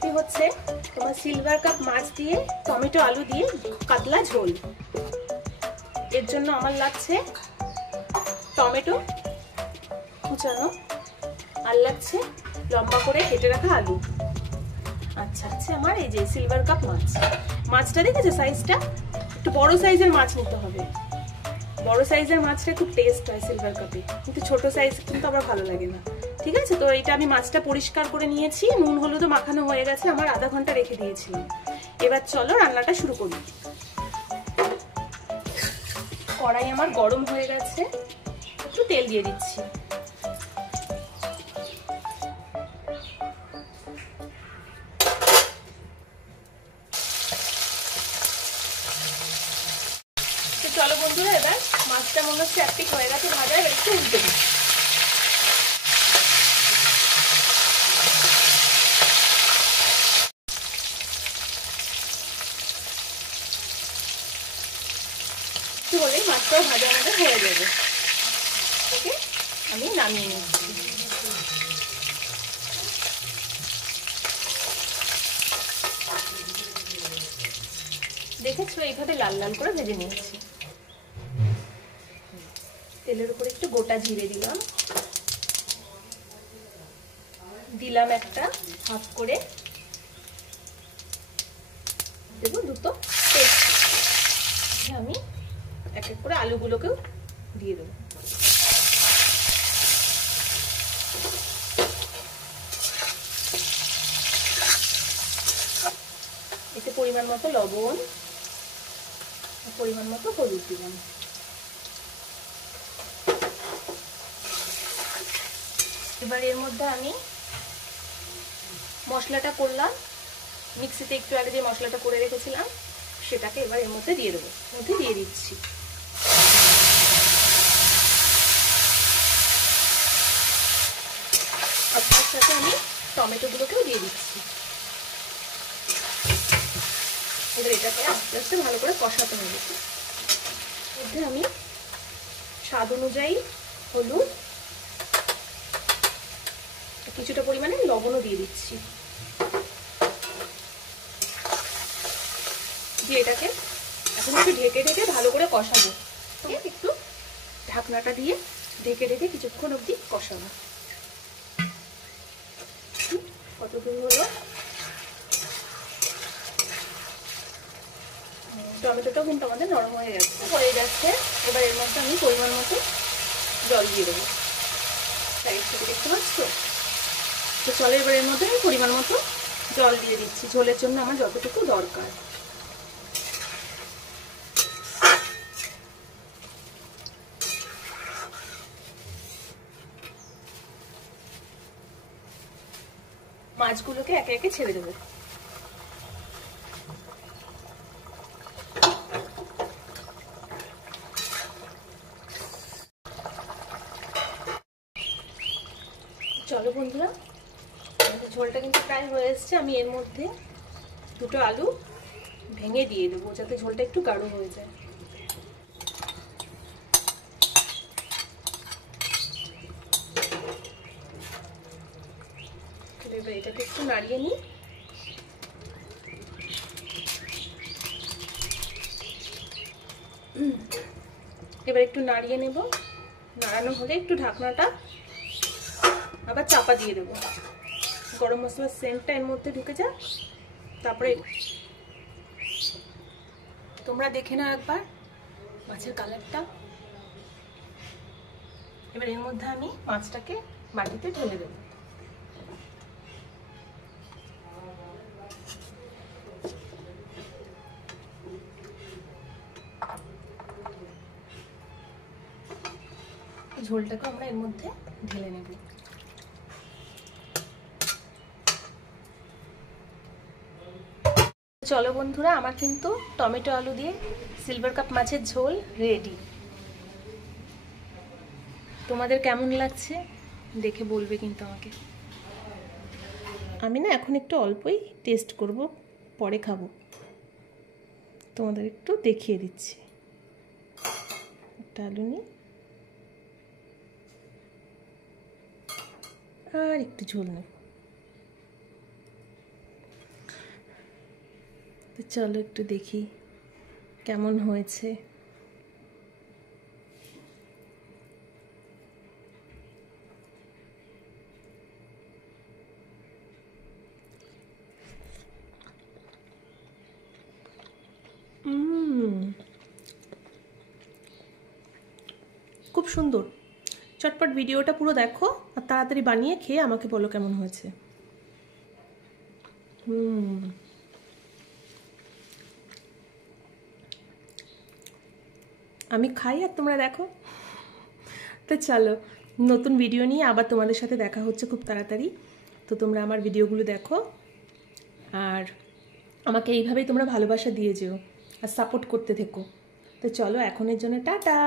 Recipe হচ্ছে তোমার silver cup মাছ দিয়ে টমেটো আলু দিয়ে কাতলা ঝোল। এর জন্য আমার লাগছে টমেটো কুচানো, আর লাগছে লম্বা করে কেটে রাখা আলু। আচ্ছা আচ্ছা, আমার এই যে সিলভার কাপ মাছ, মাছটা দেখেছো সাইজটা? একটু বড় সাইজের মাছ নিতে হবে, বড় সাইজের মাছটা খুব টেস্ট হয় সিলভার কাপে, কিন্তু ছোট সাইজ কিন্তু আবার ভালো লাগে না। ঠিক আছে, তো এটা আমি মাছটা পরিষ্কার করে নিয়েছি, নুন হলুদও মাখানো হয়ে গেছে, আমার আধা ঘন্টা রেখে দিয়েছিলাম। এবার চলো রান্নাটা শুরু করি। কড়াই আমার গরম হয়ে গেছে, একটু তেল দিয়ে দিচ্ছি। চলো বন্ধুরা, এবার মাছটা মনে হচ্ছে এক পিঠ হয়ে গেছে ভাজা, এবার একটু উল্টে দিই। একটু হলেই মাছটাও ভাজা আমাদের হয়ে যাবে। ওকে, আমি নামিয়ে নিচ্ছি। দেখেছো, এইভাবে লাল লাল করে ভেজে নিয়েছি। তেলের উপরে একটু গোটা জিরে দিলাম, দিলাম একটা হাফ করে দেব দুটো তেজপাতা। আমি এক এক করে আলুগুলোকেও দিয়ে দেবো। এতে পরিমাণ মতো লবণ, পরিমাণ মতো হলুদ দিলাম। এবার এর মধ্যে আমি মশলাটা করলাম, মিক্সিতে একটু আগে যে মশলাটা করে রেখেছিলাম সেটাকে এবার এর মধ্যে দিয়ে দেবো। মধ্যে দিয়ে দিচ্ছি। আপনার সাথে আমি টমেটোগুলোকেও দিয়ে দিচ্ছি। এবার এটাকে আস্তে আস্তে ভালো করে কষাতে হবে। মধ্যে আমি স্বাদ অনুযায়ী হলুদ, কিছুটা পরিমাণে লবণও দিয়ে দিচ্ছি। দিয়ে এটাকে এখন একটু ঢেকে ঢেকে ভালো করে কষাবো। একটু ঢাকনাটা দিয়ে ঢেকে ঢেকে কিছুক্ষণ অবধি কষাবো। কত দূর হলো, টমেটোটাও কিন্তু আমাদের নরম হয়ে যাচ্ছে। এবার এর মধ্যে আমি পরিমাণ মতো জল দিয়ে দেবো। সাইড থেকে দেখতে পাচ্ছ তো? চলো এবার এর মধ্যে আমি পরিমাণ মতো জল দিয়ে দিচ্ছি, ঝোলের জন্য আমার যতটুকু দরকার। মাছগুলোকে একে একে ছেড়ে দেবো। চলো বন্ধুরা, ঝোলটা কিন্তু প্রায় হয়ে এসছে। আমি এর মধ্যে দুটো আলু ভেঙে দিয়ে দেবো যাতে ঝোলটা একটু গাঢ় হয়ে যায়। এবার এটাকে একটু নাড়িয়ে নিই। এবার একটু নাড়িয়ে নেব। নাড়ানো হলে একটু ঢাকনাটা আবার চাপা দিয়ে দেবো, গরম মশলার সেন্টটা এর মধ্যে ঢুকে যাক। তারপরে তোমরা দেখে নাও একবার মাছের কালারটা। এবার এর মধ্যে আমি মাছটাকে বাটিতে ঢেলে দেবো। ঝোলটাকে আমরা এর মধ্যে ঢেলে নেব। চলো বন্ধুরা, আমার কিন্তু টমেটো আলু দিয়ে সিলভার কাপ মাছের ঝোল রেডি। তোমাদের কেমন লাগছে দেখে বলবে কিন্তু আমাকে। আমি না এখন একটু অল্পই টেস্ট করব, পরে খাবো। তোমাদের একটু দেখিয়ে দিচ্ছি। একটা আলু নিই, আর একটু ঝোল নেব। তো চলো একটু দেখি কেমন হয়েছে। খুব সুন্দর। চটপট ভিডিওটা পুরো দেখো আর তাড়াতাড়ি বানিয়ে খেয়ে আমাকে বলো কেমন হয়েছে। আমি খাই আর তোমরা দেখো। তো চলো, নতুন ভিডিও নিয়ে আবার তোমাদের সাথে দেখা হচ্ছে খুব তাড়াতাড়ি। তো তোমরা আমার ভিডিওগুলো দেখো আর আমাকে এইভাবেই তোমরা ভালোবাসা দিয়ে যেও আর সাপোর্ট করতে থেকো। তো চলো, এখনের জন্য টাটা।